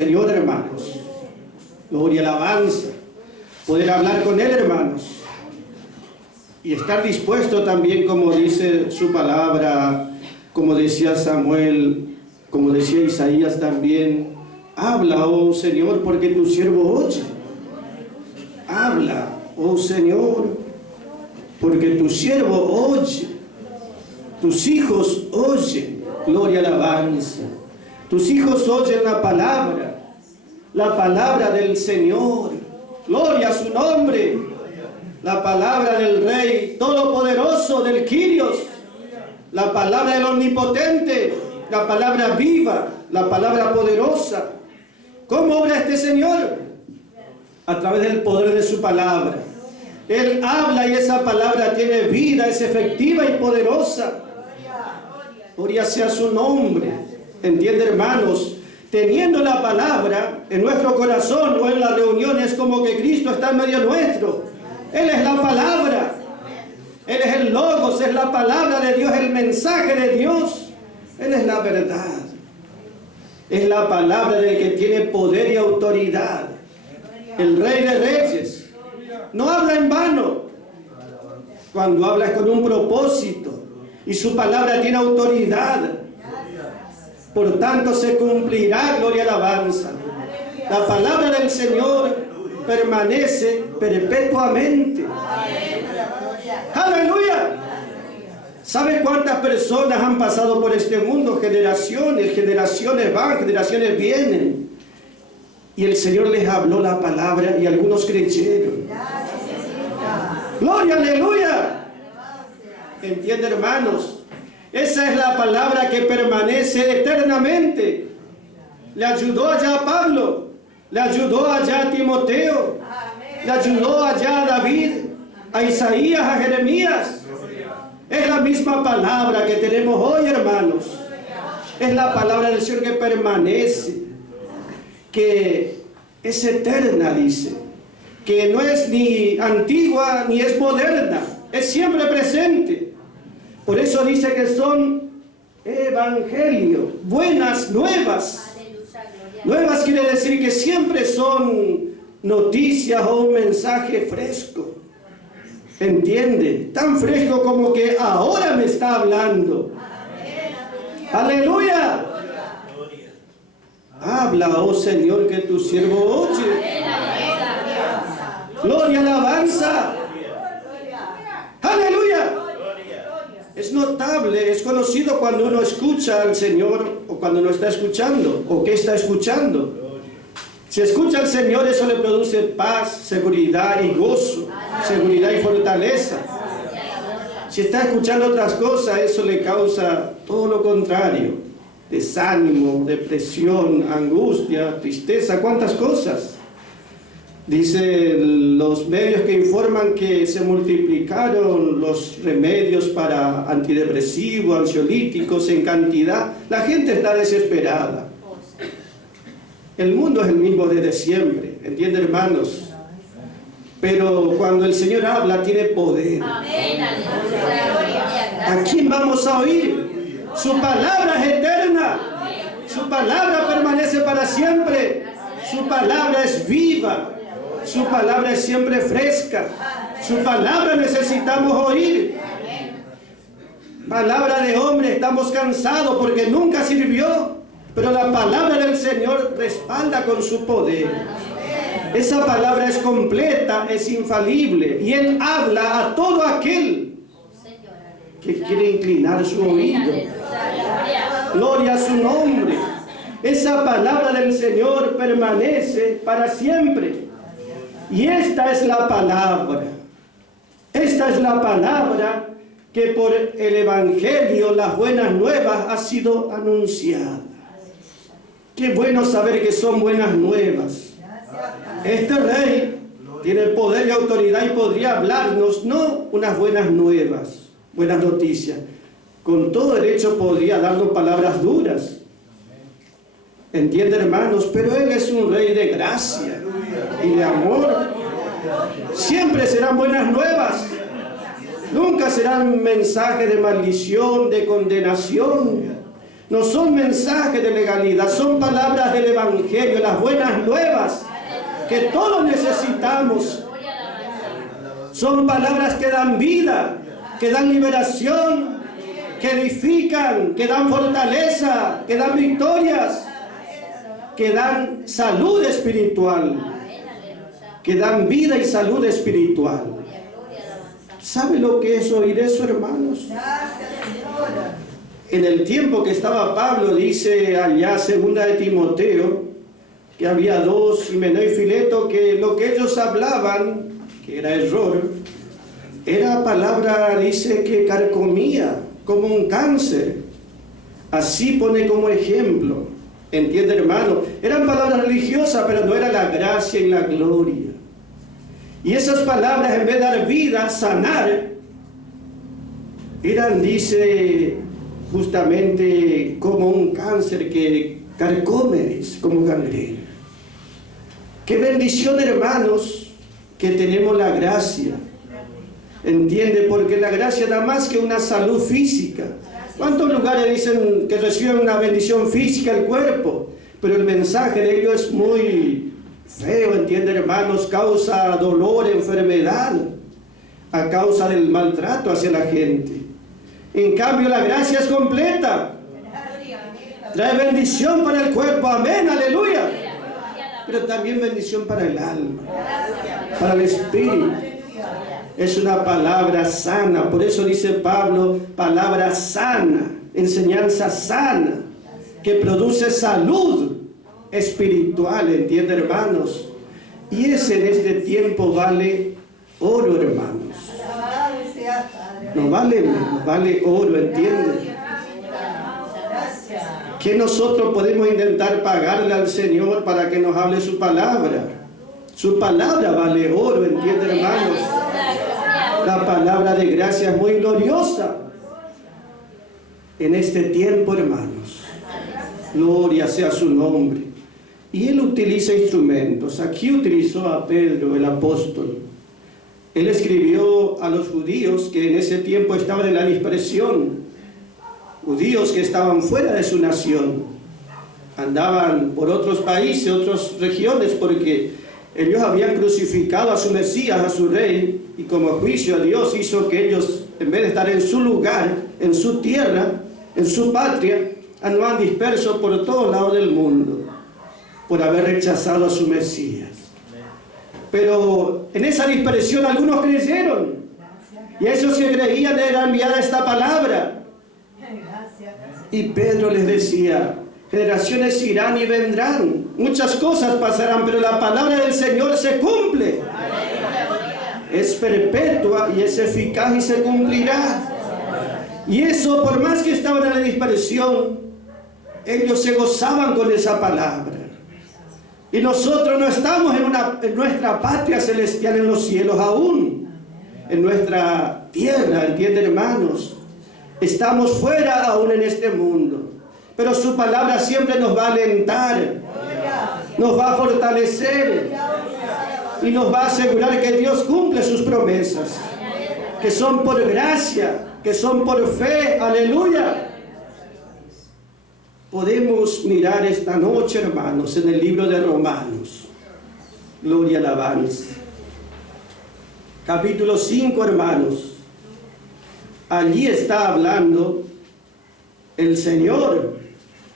Señor, hermanos. Gloria, alabanza. Poder hablar con Él, hermanos. Y estar dispuesto también, como dice su palabra, como decía Samuel, como decía Isaías también. Habla, oh Señor, porque tu siervo oye. Habla, oh Señor, porque tu siervo oye. Tus hijos oyen. Gloria, alabanza. Tus hijos oyen la palabra del Señor. Gloria a su nombre. La palabra del Rey Todopoderoso, del Kyrios. La palabra del Omnipotente. La palabra viva. La palabra poderosa. ¿Cómo obra este Señor? A través del poder de su palabra. Él habla y esa palabra tiene vida, es efectiva y poderosa. Gloria sea su nombre. ¿Entiende, hermanos? Teniendo la palabra en nuestro corazón o en la reunión, es como que Cristo está en medio nuestro. Él es la palabra. Él es el Logos, es la palabra de Dios, el mensaje de Dios. Él es la verdad. Es la palabra del que tiene poder y autoridad. El Rey de Reyes. No habla en vano. Cuando habla es con un propósito. Y su palabra tiene autoridad. Por tanto se cumplirá, gloria y alabanza. La palabra del Señor permanece perpetuamente. ¡Aleluya! ¿Sabe cuántas personas han pasado por este mundo? Generaciones van, generaciones vienen. Y el Señor les habló la palabra y algunos creyeron. ¡Gloria, aleluya! ¿Entiende, hermanos? Esa es la palabra que permanece eternamente. Le ayudó allá a Pablo, le ayudó allá a Timoteo, le ayudó allá a David, a Isaías, a Jeremías. Es la misma palabra que tenemos hoy, hermanos. Es la palabra del Señor que permanece, que es eterna, dice, que no es ni antigua ni es moderna, es siempre presente. Por eso dice que son evangelio, buenas nuevas. Nuevas quiere decir que siempre son noticias o un mensaje fresco. ¿Entiende? Tan fresco como que ahora me está hablando. ¡Aleluya! Habla, oh Señor, que tu siervo oye. Gloria, alabanza. ¡Aleluya! Es notable, es conocido cuando uno escucha al Señor o cuando no está escuchando o que está escuchando. Si escucha al Señor, eso le produce paz, seguridad y gozo, seguridad y fortaleza. Si está escuchando otras cosas, eso le causa todo lo contrario: desánimo, depresión, angustia, tristeza, cuántas cosas. Dice los medios que informan que se multiplicaron los remedios para antidepresivos, ansiolíticos en cantidad. La gente está desesperada. El mundo es el mismo desde siempre, ¿entienden, hermanos? Pero cuando el Señor habla, tiene poder. ¿A quién vamos a oír? Su palabra es eterna. Su palabra permanece para siempre. Su palabra es viva. Su palabra es siempre fresca. Su palabra necesitamos oír. Palabra de hombre, estamos cansados porque nunca sirvió. Pero la palabra del Señor respalda con su poder. Esa palabra es completa, es infalible. Y Él habla a todo aquel que quiere inclinar su oído. Gloria a su nombre. Esa palabra del Señor permanece para siempre. Y esta es la palabra. Esta es la palabra que por el Evangelio, las buenas nuevas, ha sido anunciada. Qué bueno saber que son buenas nuevas. Este Rey tiene poder y autoridad y podría hablarnos, no unas buenas nuevas, buenas noticias. Con todo derecho podría darnos palabras duras. ¿Entiende, hermanos? Pero Él es un Rey de gracia y de amor. Siempre serán buenas nuevas. Nunca serán mensajes de maldición, de condenación. No son mensajes de legalidad, son palabras del Evangelio, las buenas nuevas que todos necesitamos. Son palabras que dan vida, que dan liberación, que edifican, que dan fortaleza, que dan victorias, que dan salud espiritual, que dan vida y salud espiritual. ¿Sabe lo que es oír eso, hermanos? En el tiempo que estaba Pablo, dice allá, segunda de Timoteo, que había dos, Himeneo y Fileto, que lo que ellos hablaban, que era error, era palabra, dice, que carcomía, como un cáncer. Así pone como ejemplo. ¿Entiende, hermano? Eran palabras religiosas, pero no era la gracia y la gloria. Y esas palabras, en vez de dar vida, sanar, eran, dice, justamente como un cáncer que carcome, como gangrena. Qué bendición, hermanos, que tenemos la gracia. ¿Entiende? Porque la gracia da más que una salud física. ¿Cuántos lugares dicen que reciben una bendición física el cuerpo? Pero el mensaje de ellos es muy feo, ¿entiende, hermanos? Causa dolor, enfermedad, a causa del maltrato hacia la gente. En cambio, la gracia es completa. Trae bendición para el cuerpo, amén, aleluya. Pero también bendición para el alma, para el espíritu. Es una palabra sana, por eso dice Pablo, palabra sana, enseñanza sana, que produce salud espiritual, ¿entiende, hermanos? Y ese en este tiempo vale oro, hermanos. No vale menos, vale oro, ¿entiende? Que nosotros podemos intentar pagarle al Señor para que nos hable su palabra. Su palabra vale oro, ¿entiende, hermanos? La palabra de gracia es muy gloriosa en este tiempo, hermanos. Gloria sea su nombre. Y Él utiliza instrumentos. Aquí utilizó a Pedro, el apóstol. Él escribió a los judíos que en ese tiempo estaban en la dispersión. Judíos que estaban fuera de su nación. Andaban por otros países, otras regiones, porque ellos habían crucificado a su Mesías, a su Rey, y como juicio a Dios hizo que ellos, en vez de estar en su lugar, en su tierra, en su patria, andaban dispersos por todos lados del mundo, por haber rechazado a su Mesías. Pero en esa dispersión algunos creyeron, y esos que creían era enviada esta palabra. Y Pedro les decía, generaciones irán y vendrán, muchas cosas pasarán, pero la palabra del Señor se cumple. Es perpetua y es eficaz y se cumplirá. Y eso, por más que estaban en la dispersión, ellos se gozaban con esa palabra. Y nosotros no estamos en nuestra patria celestial en los cielos aún, en nuestra tierra, ¿entienden, hermanos? Estamos fuera aún en este mundo. Pero su palabra siempre nos va a alentar, nos va a fortalecer y nos va a asegurar que Dios cumple sus promesas, que son por gracia, que son por fe, aleluya. Podemos mirar esta noche, hermanos, en el libro de Romanos, gloria y alabanza, capítulo 5, hermanos. Allí está hablando el Señor,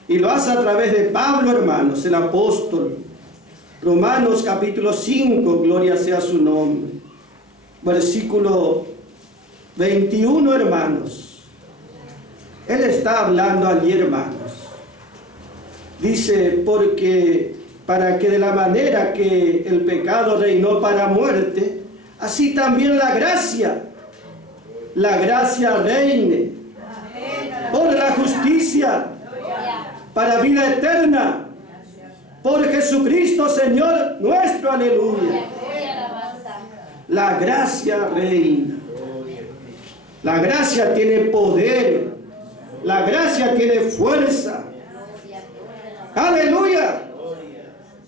y lo hace a través de Pablo, hermanos, el apóstol. Romanos capítulo 5, gloria sea su nombre. Versículo 21, hermanos. Él está hablando allí, hermanos. Dice, porque para que de la manera que el pecado reinó para muerte, así también la gracia reine por la justicia para vida eterna por Jesucristo Señor nuestro, aleluya. La gracia reina. La gracia tiene poder. La gracia tiene fuerza. Aleluya.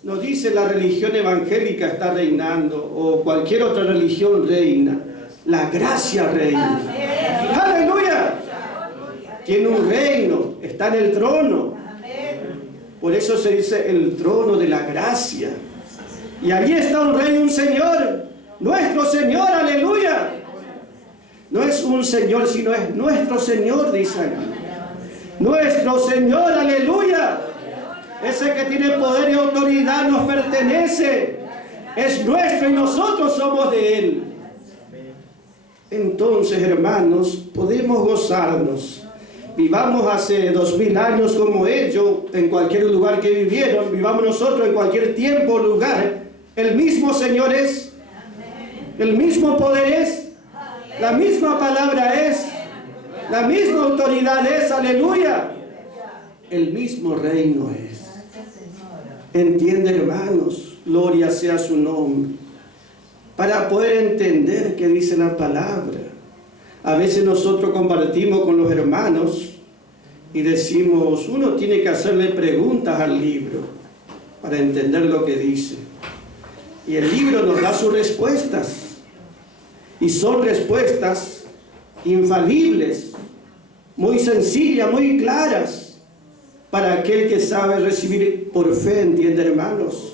No dice la religión evangélica está reinando o cualquier otra religión reina. La gracia reina. Aleluya. tiene un reino, está en el trono. Por eso se dice el trono de la gracia. Y allí está un rey y un señor, nuestro Señor, aleluya. No es un Señor, sino es nuestro Señor, dice aquí. Nuestro Señor, aleluya. Ese que tiene poder y autoridad nos pertenece. Es nuestro y nosotros somos de Él. Entonces, hermanos, podemos gozarnos. Vivamos hace 2000 años como ellos, en cualquier lugar que vivieron. Vivamos nosotros en cualquier tiempo o lugar. El mismo Señor es. El mismo poder es. La misma palabra es. La misma autoridad es. Aleluya. El mismo reino es. ¿Entiende, hermanos? Gloria sea su nombre. Para poder entender qué dice la palabra. A veces nosotros compartimos con los hermanos y decimos, uno tiene que hacerle preguntas al libro para entender lo que dice. Y el libro nos da sus respuestas. Y son respuestas infalibles, muy sencillas, muy claras, para aquel que sabe recibir por fe, ¿entiende, hermanos?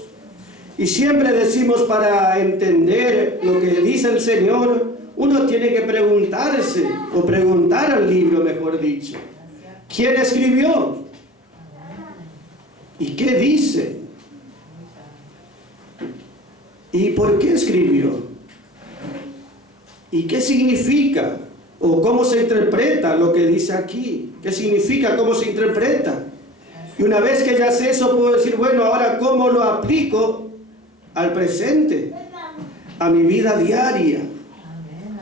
Y siempre decimos, para entender lo que dice el Señor, uno tiene que preguntarse, o preguntar al libro, mejor dicho, ¿quién escribió? ¿Y qué dice? ¿Y por qué escribió? ¿Y qué significa? ¿O cómo se interpreta lo que dice aquí? ¿Qué significa? ¿Cómo se interpreta? Y una vez que ya sé eso, puedo decir, bueno, ahora ¿cómo lo aplico al presente? A mi vida diaria.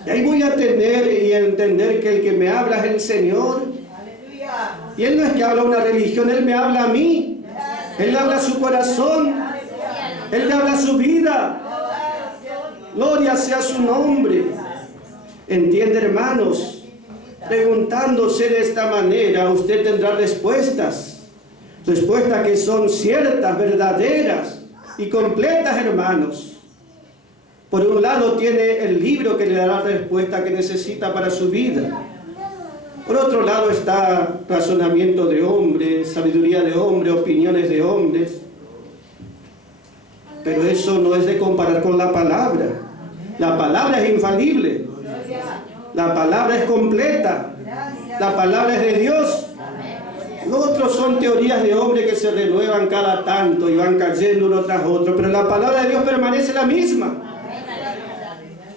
Y ahí voy a tener y entender que el que me habla es el Señor. Y Él no es que habla una religión, Él me habla a mí. Él habla a su corazón. Él le habla a su vida. Gloria sea su nombre. ¿Entiende, hermanos? Preguntándose de esta manera, usted tendrá respuestas. Respuestas que son ciertas, verdaderas y completas, hermanos. Por un lado tiene el libro que le dará la respuesta que necesita para su vida. Por otro lado está razonamiento de hombres, sabiduría de hombres, opiniones de hombres. Pero eso no es de comparar con la palabra. La palabra es infalible. La palabra es completa. La palabra es de Dios. Los otros son teorías de hombres que se renuevan cada tanto y van cayendo uno tras otro. Pero la palabra de Dios permanece la misma.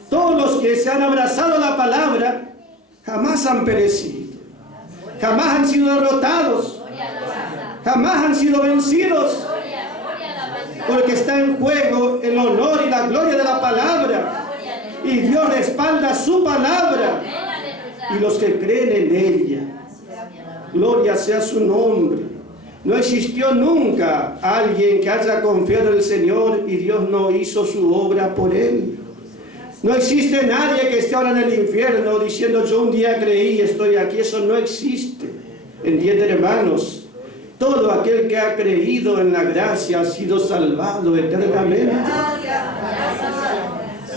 Todos los que se han abrazado la palabra jamás han perecido. Jamás han sido derrotados. Jamás han sido vencidos. Porque está en juego el honor y la gloria de la palabra. Y Dios respalda su palabra y los que creen en ella. Gloria sea su nombre. No existió nunca alguien que haya confiado en el Señor y Dios no hizo su obra por él. No existe nadie que esté ahora en el infierno diciendo yo un día creí y estoy aquí. Eso no existe. ¿Entienden, hermanos? Todo aquel que ha creído en la gracia ha sido salvado eternamente.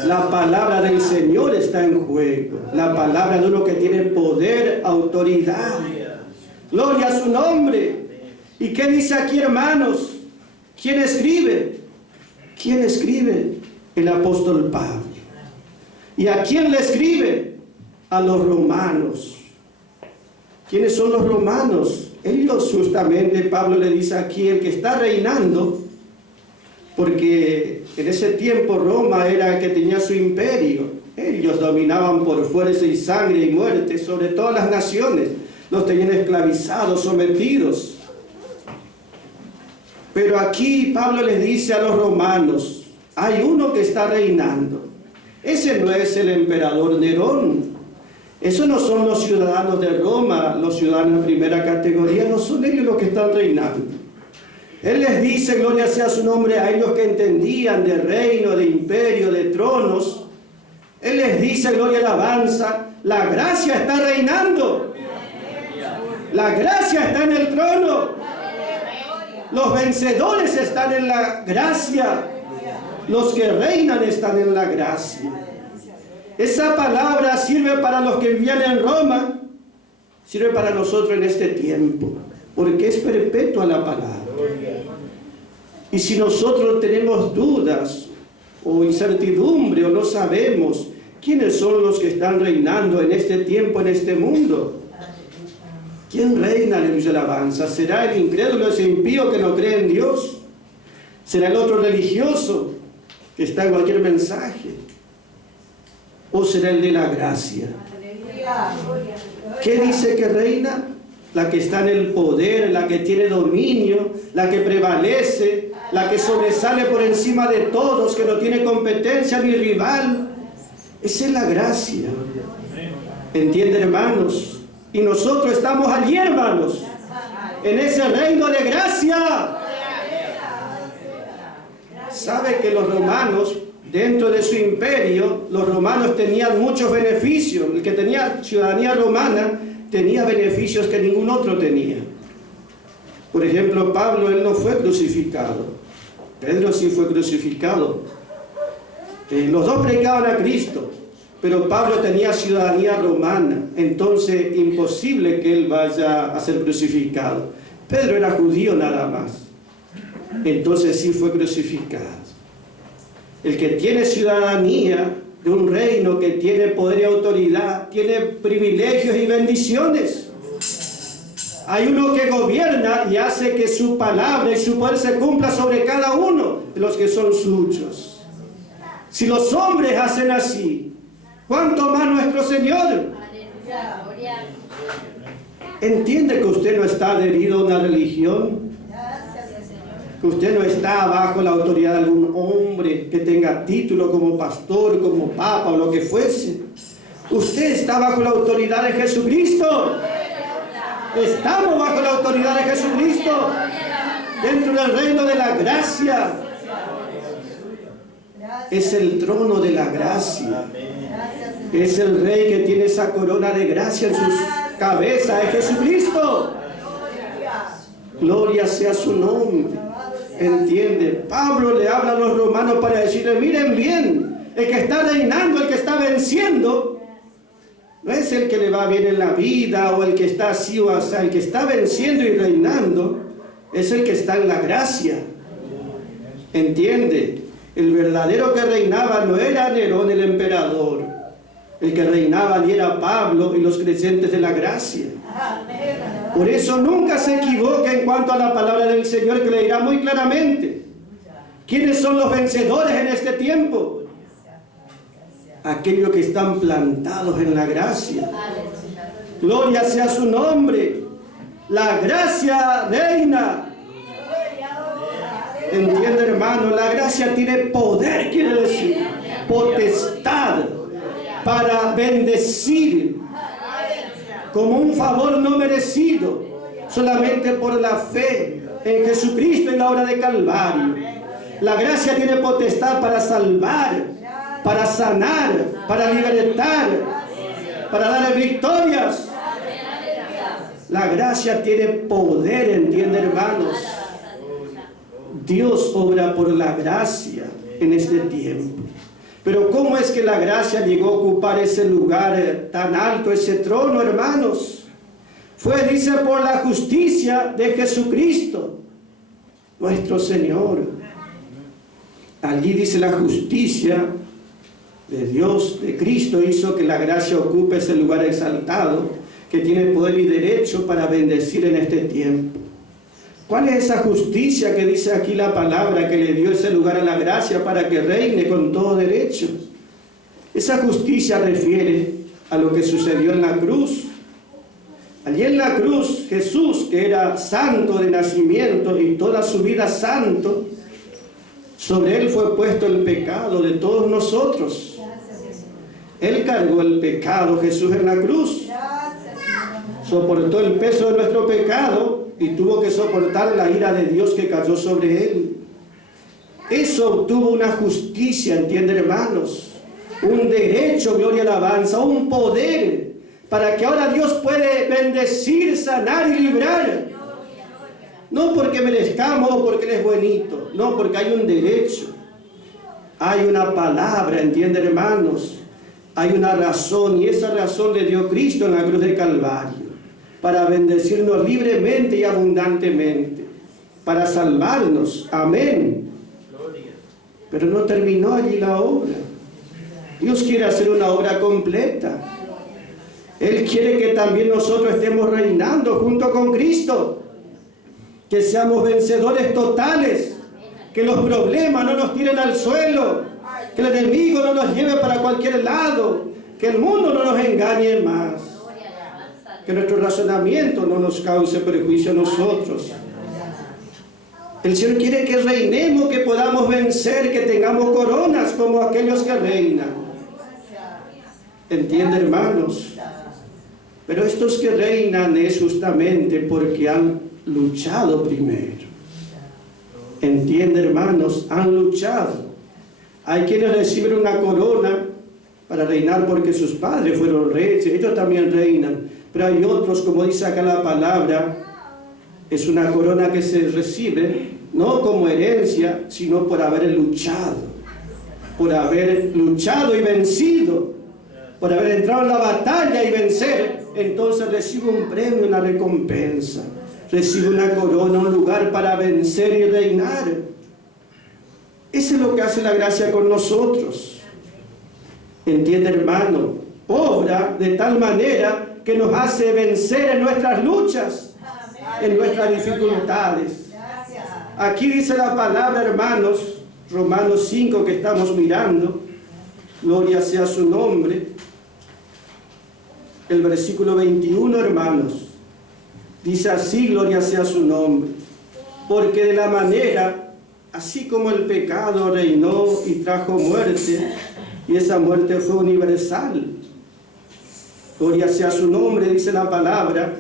La palabra del Señor está en juego. La palabra de uno que tiene poder, autoridad. Gloria a su nombre. ¿Y qué dice aquí, hermanos? ¿Quién escribe? ¿Quién escribe? El apóstol Pablo. ¿Y a quién le escribe? A los romanos. ¿Quiénes son los romanos? Ellos justamente, Pablo le dice aquí, el que está reinando, porque en ese tiempo Roma era el que tenía su imperio. Ellos dominaban por fuerza y sangre y muerte sobre todas las naciones. Los tenían esclavizados, sometidos. Pero aquí Pablo les dice a los romanos, hay uno que está reinando. Ese no es el emperador Nerón. Esos no son los ciudadanos de Roma, los ciudadanos de primera categoría, no son ellos los que están reinando. Él les dice, gloria sea su nombre, a ellos que entendían de reino, de imperio, de tronos. Él les dice, gloria y alabanza, la gracia está reinando. La gracia está en el trono. Los vencedores están en la gracia. Los que reinan están en la gracia. Esa palabra sirve para los que vivían en Roma, sirve para nosotros en este tiempo, porque es perpetua la palabra. Y si nosotros tenemos dudas o incertidumbre o no sabemos quiénes son los que están reinando en este tiempo, en este mundo, ¿quién reina? Aleluya, alabanza. ¿Será el incrédulo, ese impío que no cree en Dios? ¿Será el otro religioso que está en cualquier mensaje? ¿O será el de la gracia? ¿Qué dice que reina? La que está en el poder, la que tiene dominio, la que prevalece, la que sobresale por encima de todos, que no tiene competencia ni rival. Esa es la gracia. ¿Entienden, hermanos? Y nosotros estamos allí, hermanos, en ese reino de gracia. ¿Sabe que los romanos, dentro de su imperio, los romanos tenían muchos beneficios? El que tenía ciudadanía romana tenía beneficios que ningún otro tenía. Por ejemplo, Pablo, él no fue crucificado. Pedro sí fue crucificado. Los dos predicaban a Cristo, pero Pablo tenía ciudadanía romana, entonces imposible que él vaya a ser crucificado. Pedro era judío nada más, entonces sí fue crucificado. El que tiene ciudadanía de un reino que tiene poder y autoridad, tiene privilegios y bendiciones. Hay uno que gobierna y hace que su palabra y su poder se cumpla sobre cada uno de los que son suyos. Si los hombres hacen así, ¿cuánto más nuestro Señor? ¿Entiende que usted no está adherido a una religión? Que usted no está bajo la autoridad de algún hombre que tenga título como pastor, como papa o lo que fuese. Usted está bajo la autoridad de Jesucristo. Estamos bajo la autoridad de Jesucristo, dentro del reino de la gracia. Es el trono de la gracia. Es el rey que tiene esa corona de gracia en sus cabezas, es Jesucristo. Gloria sea su nombre. ¿Entiende? Pablo le habla a los romanos para decirle, miren bien, el que está reinando, el que está venciendo, no es el que le va bien en la vida o el que está así o así. El que está venciendo y reinando es el que está en la gracia. ¿Entiende? El verdadero que reinaba no era Nerón el emperador. El que reinaba allí era Pablo y los creyentes de la gracia. Por eso nunca se equivoque en cuanto a la palabra del Señor, que le dirá muy claramente quiénes son los vencedores en este tiempo. Aquellos que están plantados en la gracia. Gloria sea su nombre. La gracia reina. ¿Entiende, hermano? La gracia tiene poder, quiere decir, potestad para bendecir como un favor no merecido, solamente por la fe en Jesucristo y la obra de Calvario. La gracia tiene potestad para salvar, para sanar, para libertar, para dar victorias. La gracia tiene poder, ¿entiende, hermanos? Dios obra por la gracia en este tiempo. Pero ¿cómo es que la gracia llegó a ocupar ese lugar tan alto, ese trono, hermanos? Fue, dice, por la justicia de Jesucristo, nuestro Señor. Allí dice la justicia de Dios, de Cristo, hizo que la gracia ocupe ese lugar exaltado, que tiene poder y derecho para bendecir en este tiempo. ¿Cuál es esa justicia que dice aquí la palabra, que le dio ese lugar a la gracia para que reine con todo derecho? Esa justicia refiere a lo que sucedió en la cruz. Allí en la cruz, Jesús, que era santo de nacimiento y toda su vida santo, sobre él fue puesto el pecado de todos nosotros. Él cargó el pecado, Jesús, en la cruz. Soportó el peso de nuestro pecado y tuvo que soportar la ira de Dios que cayó sobre él. Eso obtuvo una justicia, ¿entienden, hermanos? Un derecho, gloria y alabanza, un poder, para que ahora Dios puede bendecir, sanar y librar. No porque merezcamos o porque Él es bonito, no, porque hay un derecho. Hay una palabra, ¿entienden, hermanos? Hay una razón, y esa razón le dio Cristo en la cruz del Calvario. para bendecirnos libremente y abundantemente, para salvarnos. Amén. Pero no terminó allí la obra. Dios quiere hacer una obra completa. Él quiere que también nosotros estemos reinando junto con Cristo, que seamos vencedores totales, que los problemas no nos tiren al suelo, que el enemigo no nos lleve para cualquier lado, que el mundo no nos engañe más, que nuestro razonamiento no nos cause perjuicio a nosotros. El Señor quiere que reinemos, que podamos vencer, que tengamos coronas como aquellos que reinan. ¿Entiende, hermanos? Pero estos que reinan es justamente porque han luchado primero. ¿Entiende, hermanos? Han luchado. Hay quienes reciben una corona para reinar porque sus padres fueron reyes, ellos también reinan. Pero hay otros, como dice acá la palabra, es una corona que se recibe no como herencia, sino por haber luchado y vencido, por haber entrado en la batalla y vencer. Entonces recibe un premio, una recompensa, recibe una corona, un lugar para vencer y reinar. Eso es lo que hace la gracia con nosotros. ¿Entiende, hermano? Obra de tal manera que nos hace vencer en nuestras luchas, en nuestras dificultades. Aquí dice la palabra, hermanos, Romanos 5 que estamos mirando, gloria sea su nombre. El versículo 21, hermanos, dice así, gloria sea su nombre. Porque de la manera, así como el pecado reinó y trajo muerte, y esa muerte fue universal, gloria sea su nombre, dice la palabra,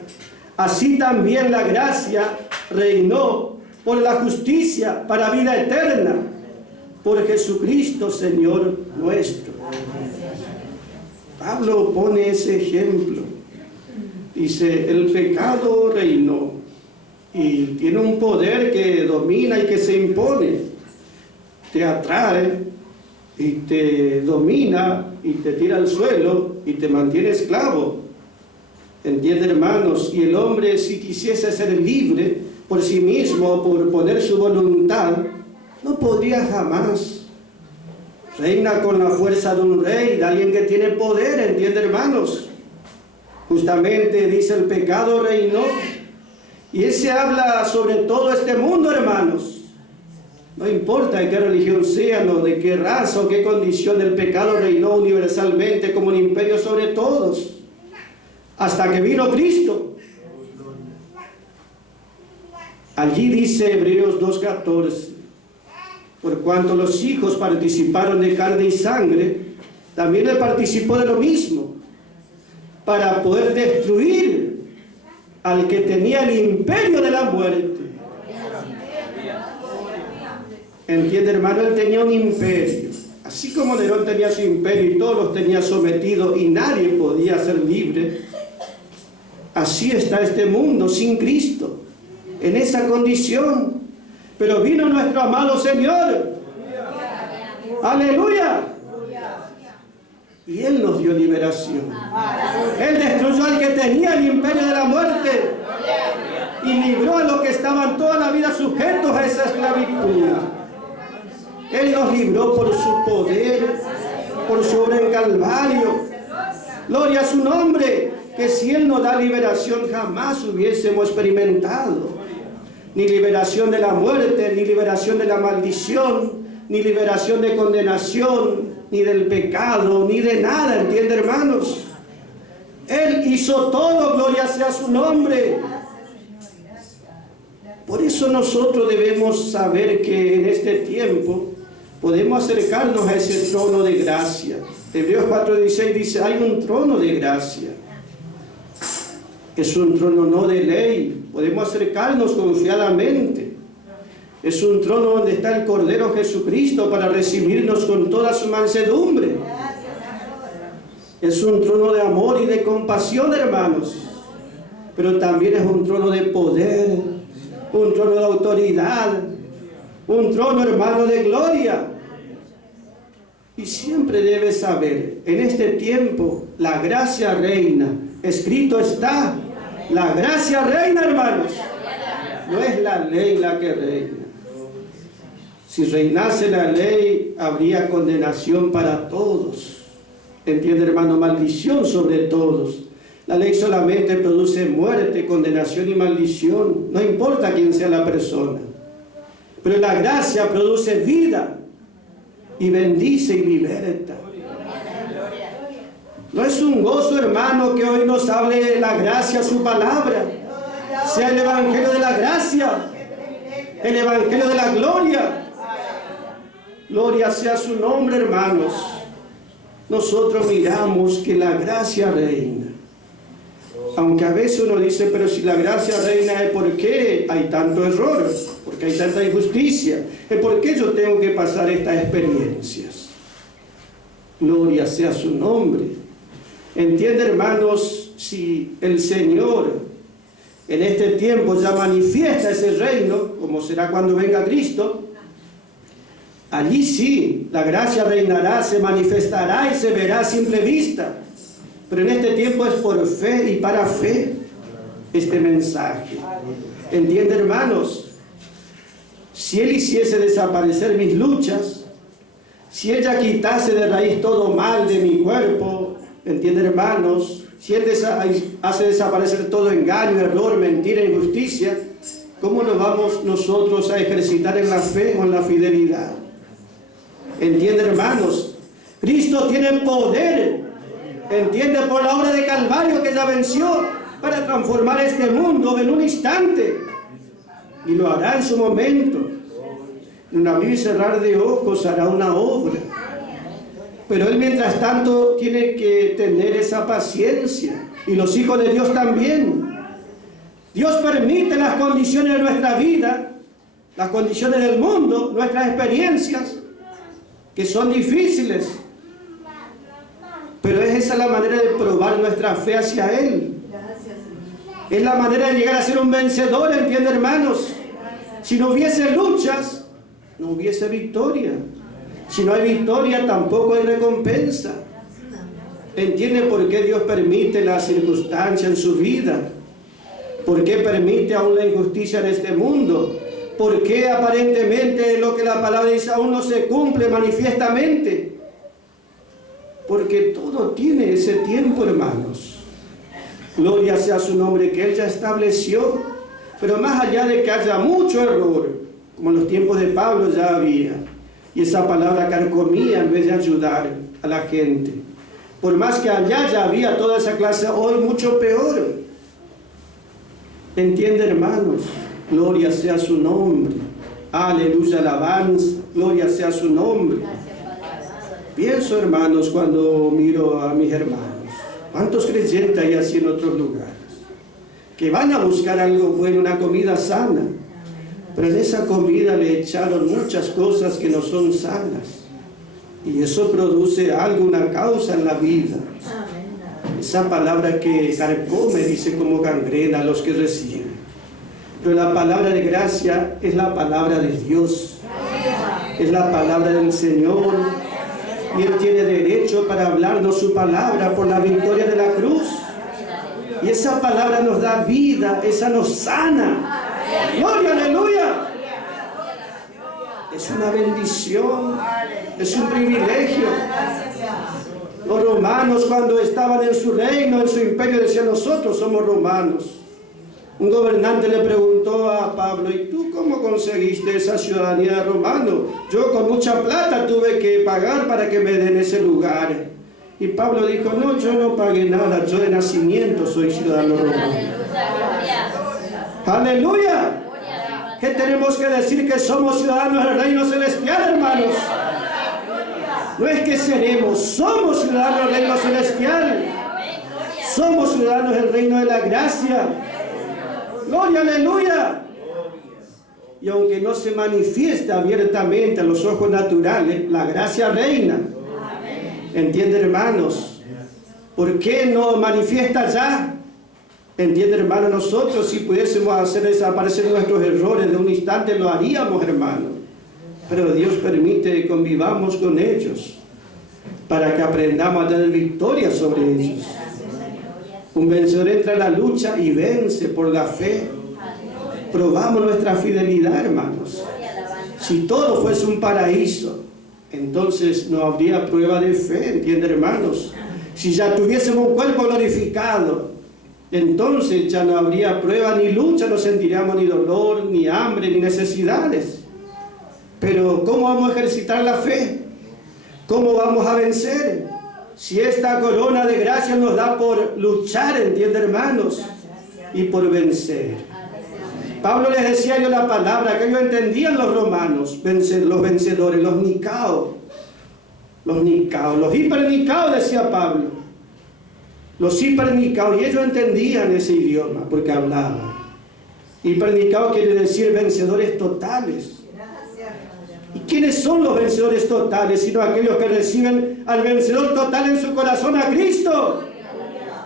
así también la gracia reinó por la justicia para vida eterna, por Jesucristo, Señor nuestro. Pablo pone ese ejemplo. Dice, el pecado reinó y tiene un poder que domina y que se impone. Te atrae y te domina y te tira al suelo y te mantiene esclavo. ¿Entiende, hermanos? Y el hombre, si quisiese ser libre por sí mismo, por poner su voluntad, no podría jamás. Reina con la fuerza de un rey, de alguien que tiene poder, ¿entiende, hermanos? Justamente dice, el pecado reinó. Y ese habla sobre todo este mundo, hermanos. No importa de qué religión sean, o de qué raza o qué condición, el pecado reinó universalmente como un imperio sobre todos, hasta que vino Cristo. Allí dice Hebreos 2:14, por cuanto los hijos participaron de carne y sangre, también él participó de lo mismo, para poder destruir al que tenía el imperio de la muerte. ¿Entiende, hermano? Él tenía un imperio. Así como Nerón tenía su imperio y todos los tenía sometidos y nadie podía ser libre, así está este mundo sin Cristo, en esa condición. Pero vino nuestro amado Señor. ¡Aleluya! Y Él nos dio liberación. Él destruyó al que tenía el imperio de la muerte y libró a los que estaban toda la vida sujetos a esa esclavitud. Él nos libró por su poder, por su obra en Calvario. Gloria a su nombre, que si Él nos da liberación jamás hubiésemos experimentado. Ni liberación de la muerte, ni liberación de la maldición, ni liberación de condenación, ni del pecado, ni de nada, ¿entiende, hermanos? Él hizo todo, gloria sea su nombre. Por eso nosotros debemos saber que en este tiempo podemos acercarnos a ese trono de gracia. Hebreos 4:16 dice, hay un trono de gracia. Es un trono no de ley. Podemos acercarnos confiadamente. Es un trono donde está el Cordero Jesucristo para recibirnos con toda su mansedumbre. Es un trono de amor y de compasión, hermanos. Pero también es un trono de poder, un trono de autoridad, un trono, hermano, de gloria. Y siempre debes saber, en este tiempo, la gracia reina. Escrito está, La gracia reina, hermanos. No es la ley la que reina. Si reinase la ley, habría condenación para todos. ¿Entiende, hermano? Maldición sobre todos. La ley solamente produce muerte, condenación y maldición. No importa quién sea la persona. Pero la gracia produce vida y bendice y liberta. No es un gozo, hermano, que hoy nos hable la gracia, su palabra. Sea el evangelio de la gracia, el evangelio de la gloria. Gloria sea su nombre, hermanos. Nosotros miramos que la gracia reina. Aunque a veces uno dice, pero si la gracia reina, ¿por qué hay tanto error? ¿Por qué hay tanta injusticia? ¿Por qué yo tengo que pasar estas experiencias? Gloria sea su nombre. Entiende, hermanos, si el Señor en este tiempo ya manifiesta ese reino, como será cuando venga Cristo, allí sí, la gracia reinará, se manifestará y se verá a simple vista. Pero en este tiempo es por fe y para fe este mensaje. ¿Entiende, hermanos? Si Él hiciese desaparecer mis luchas, si Él ya quitase de raíz todo mal de mi cuerpo, ¿entiende, hermanos? Si Él hace desaparecer todo engaño, error, mentira, injusticia, ¿cómo nos vamos nosotros a ejercitar en la fe o en la fidelidad? ¿Entiende, hermanos? Cristo tiene poder, entiende, por la obra de Calvario que ya venció, para transformar este mundo en un instante. Y lo hará en su momento. En un abrir y cerrar de ojos hará una obra. Pero Él mientras tanto tiene que tener esa paciencia. Y los hijos de Dios también. Dios permite las condiciones de nuestra vida, las condiciones del mundo, nuestras experiencias, que son difíciles. Pero es esa la manera de probar nuestra fe hacia Él. Es la manera de llegar a ser un vencedor, ¿entiende, hermanos? Si no hubiese luchas, no hubiese victoria. Si no hay victoria, tampoco hay recompensa. ¿Entiende por qué Dios permite la circunstancia en su vida? ¿Por qué permite aún la injusticia en este mundo? ¿Por qué aparentemente lo que la palabra dice aún no se cumple manifiestamente? Porque todo tiene ese tiempo, hermanos. Gloria sea su nombre que Él ya estableció. Pero más allá de que haya mucho error, como en los tiempos de Pablo ya había, y esa palabra carcomía en vez de ayudar a la gente. Por más que allá ya había toda esa clase, hoy mucho peor. ¿Entiende, hermanos? Gloria sea su nombre. Aleluya, alabanza. Gloria sea su nombre. Pienso, hermanos, cuando miro a mis hermanos, ¿cuántos creyentes hay así en otros lugares? Que van a buscar algo bueno, una comida sana, pero en esa comida le echaron muchas cosas que no son sanas. Y eso produce algo, una causa en la vida. Esa palabra que carcome, dice, como gangrena a los que reciben. Pero la palabra de gracia es la palabra de Dios. Es la palabra del Señor. Y Él tiene derecho para hablarnos su palabra por la victoria de la cruz. Y esa palabra nos da vida, esa nos sana. ¡Gloria, aleluya! Es una bendición, es un privilegio. Los romanos, cuando estaban en su reino, en su imperio, decían: nosotros somos romanos. Un gobernante le preguntó a Pablo: ¿y tú cómo conseguiste esa ciudadanía de romano? Yo con mucha plata tuve que pagar para que me den ese lugar. Y Pablo dijo: no, yo no pagué nada, yo de nacimiento soy ciudadano romano. ¡Aleluya! ¿Qué tenemos que decir? Que somos ciudadanos del reino celestial, hermanos. No es que seremos, somos ciudadanos del reino celestial. Somos ciudadanos del reino de la gracia. ¡Gloria, aleluya! Y aunque no se manifiesta abiertamente a los ojos naturales, la gracia reina. ¿Entienden, hermanos? ¿Por qué no manifiesta ya? ¿Entienden, hermanos? Nosotros, si pudiésemos hacer desaparecer nuestros errores de un instante, lo haríamos, hermanos. Pero Dios permite que convivamos con ellos para que aprendamos a tener victoria sobre ellos. Un vencedor entra a la lucha y vence por la fe. Probamos nuestra fidelidad, hermanos. Si todo fuese un paraíso, entonces no habría prueba de fe, ¿entienden, hermanos? Si ya tuviésemos un cuerpo glorificado, entonces ya no habría prueba ni lucha, no sentiríamos ni dolor, ni hambre, ni necesidades. Pero ¿cómo vamos a ejercitar la fe? ¿Cómo vamos a vencer? Si esta corona de gracia nos da por luchar, ¿entienden, hermanos? Y por vencer. Pablo les decía yo la palabra que ellos entendían, los romanos, los vencedores, los nicaos, los hipernicaos, decía Pablo. Los hipernicaos, y ellos entendían ese idioma porque hablaban. Hipernicao quiere decir vencedores totales. ¿Y quiénes son los vencedores totales? Sino aquellos que reciben al vencedor total en su corazón, a Cristo.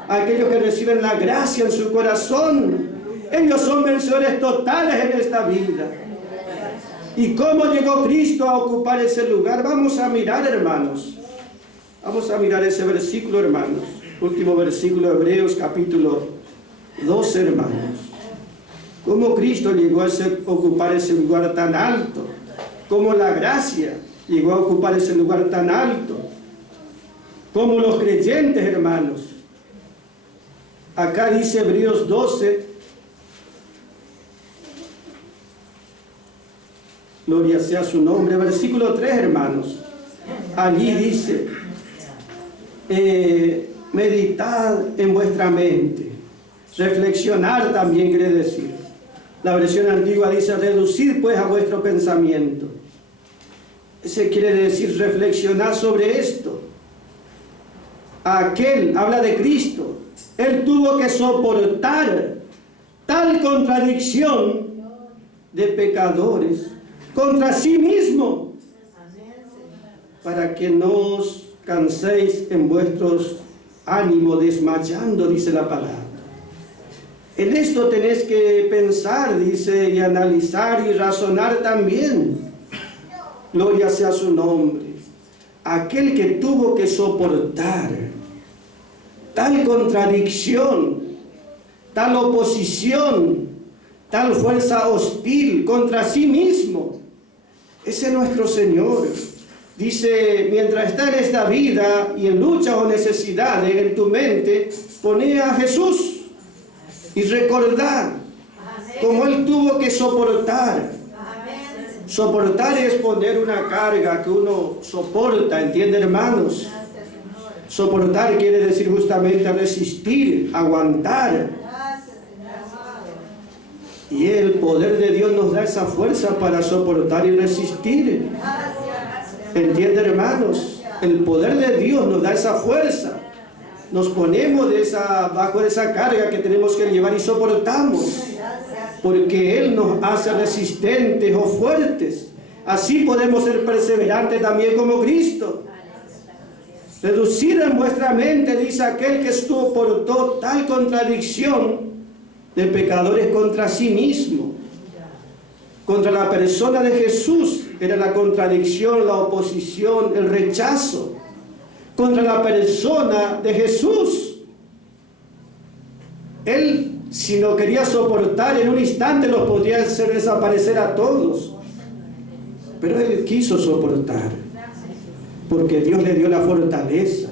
Aquellos que reciben la gracia en su corazón. Ellos son vencedores totales en esta vida. ¿Y cómo llegó Cristo a ocupar ese lugar? Vamos a mirar, hermanos. Vamos a mirar ese versículo, hermanos. Último versículo de Hebreos, capítulo 12, hermanos. ¿Cómo Cristo llegó a ocupar ese lugar tan alto? ¿Cómo la gracia llegó a ocupar ese lugar tan alto? ¿Cómo los creyentes, hermanos? Acá dice Hebreos 12, gloria sea su nombre, versículo 3, hermanos. Allí dice, meditad en vuestra mente. Reflexionar también quiere decir. La versión antigua dice, reducid pues a vuestro pensamiento. Ese quiere decir reflexionar sobre esto. Aquel, habla de Cristo, Él tuvo que soportar tal contradicción de pecadores contra sí mismo, para que no os canséis en vuestros ánimos desmayando, dice la palabra. En esto tenéis que pensar, dice, y analizar y razonar también. Gloria sea su nombre. Aquel que tuvo que soportar tal contradicción, tal oposición, tal fuerza hostil contra sí mismo. Ese es nuestro Señor. Dice, mientras está en esta vida y en luchas o necesidades en tu mente, poné a Jesús y recordar cómo Él tuvo que soportar. Soportar es poner una carga que uno soporta, ¿entienden, hermanos? Soportar quiere decir justamente resistir, aguantar. Y el poder de Dios nos da esa fuerza para soportar y resistir. ¿Entienden, hermanos? El poder de Dios nos da esa fuerza. Nos ponemos bajo esa carga que tenemos que llevar y soportamos. Porque Él nos hace resistentes o fuertes. Así podemos ser perseverantes también como Cristo. Reducir en vuestra mente, dice aquel que soportó tal contradicción de pecadores contra sí mismo. Contra la persona de Jesús era la contradicción, la oposición, el rechazo. Contra la persona de Jesús, Él, si no quería soportar, en un instante los podría hacer desaparecer a todos. Pero Él quiso soportar, porque Dios le dio la fortaleza.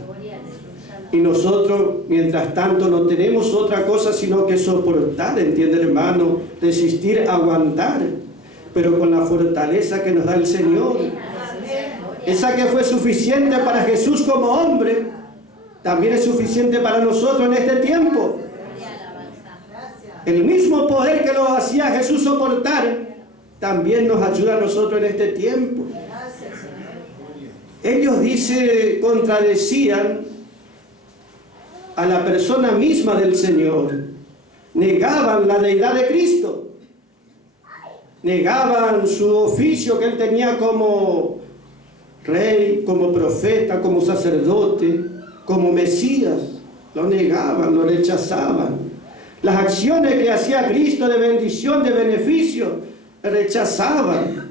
Y nosotros, mientras tanto, no tenemos otra cosa sino que soportar, ¿entienden, hermano? Resistir, aguantar, pero con la fortaleza que nos da el Señor. Esa que fue suficiente para Jesús como hombre, también es suficiente para nosotros en este tiempo. El mismo poder que lo hacía Jesús soportar, también nos ayuda a nosotros en este tiempo. Ellos, dice, contradecían a la persona misma del Señor. Negaban la deidad de Cristo. Negaban su oficio que Él tenía como rey, como profeta, como sacerdote, como Mesías. Lo negaban, lo rechazaban. Las acciones que hacía Cristo de bendición, de beneficio, rechazaban.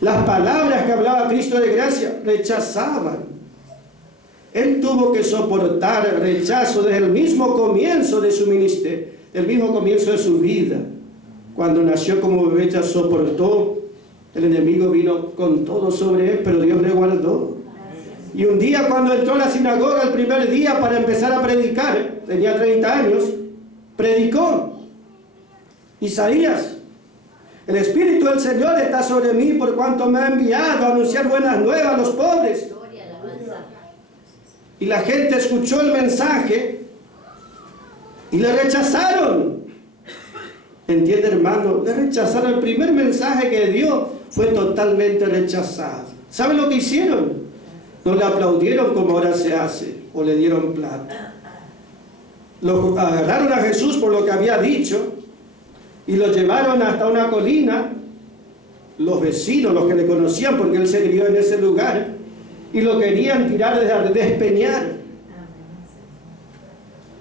Las palabras que hablaba Cristo de gracia, rechazaban. Él tuvo que soportar rechazo desde el mismo comienzo de su ministerio, el mismo comienzo de su vida. Cuando nació como bebé ya soportó. El enemigo vino con todo sobre él, pero Dios le guardó. Y un día cuando entró a la sinagoga, el primer día para empezar a predicar, tenía 30 años, predicó. Isaías: el Espíritu del Señor está sobre mí por cuanto me ha enviado a anunciar buenas nuevas a los pobres. Y la gente escuchó el mensaje y le rechazaron. ¿Entiende, hermano? Le rechazaron. El primer mensaje que dio fue totalmente rechazado. ¿Saben lo que hicieron? No le aplaudieron como ahora se hace, o le dieron plata. Lo agarraron a Jesús por lo que había dicho y lo llevaron hasta una colina. Los vecinos, los que le conocían porque él se crió en ese lugar, y lo querían tirar, despeñar.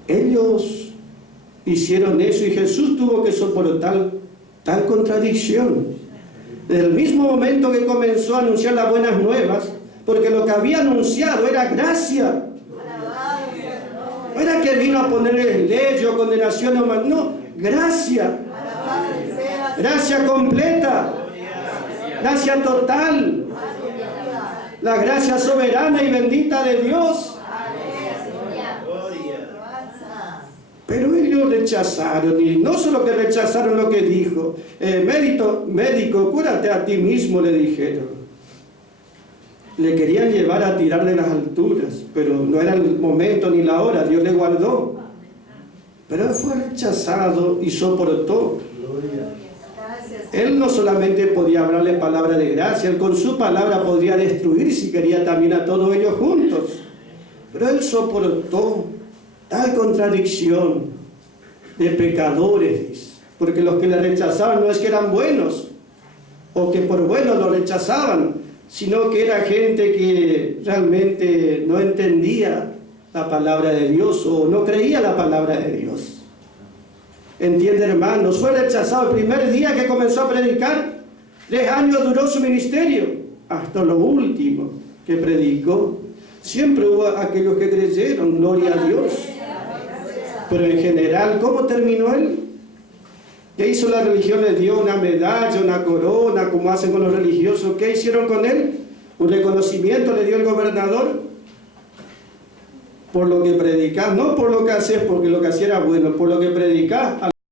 Ellos hicieron eso y Jesús tuvo que soportar tal contradicción. Desde el mismo momento que comenzó a anunciar las buenas nuevas, porque lo que había anunciado era gracia. No era que vino a ponerle ley o condenación, no, gracia. Gracia completa, gracia total, la gracia soberana y bendita de Dios. Pero ellos rechazaron, y no solo que rechazaron lo que dijo, médico, cúrate a ti mismo, le dijeron. Le querían llevar a tirar de las alturas, pero no era el momento ni la hora, Dios le guardó. Pero él fue rechazado y soportó. Él no solamente podía hablarle palabra de gracia, él con su palabra podría destruir si quería también a todos ellos juntos. Pero él soportó tal contradicción de pecadores, porque los que le rechazaban no es que eran buenos, o que por buenos lo rechazaban, sino que era gente que realmente no entendía la palabra de Dios, o no creía la palabra de Dios. ¿Entiende, hermanos? Fue rechazado el primer día que comenzó a predicar. 3 años duró su ministerio, hasta lo último que predicó. Siempre hubo aquellos que creyeron, gloria a Dios. Pero en general, ¿cómo terminó él? ¿Qué hizo la religión? Le dio una medalla, una corona, como hacen con los religiosos. ¿Qué hicieron con él? Un reconocimiento le dio el gobernador por lo que predicás, no por lo que haces, porque lo que hacía era bueno, por lo que predicás.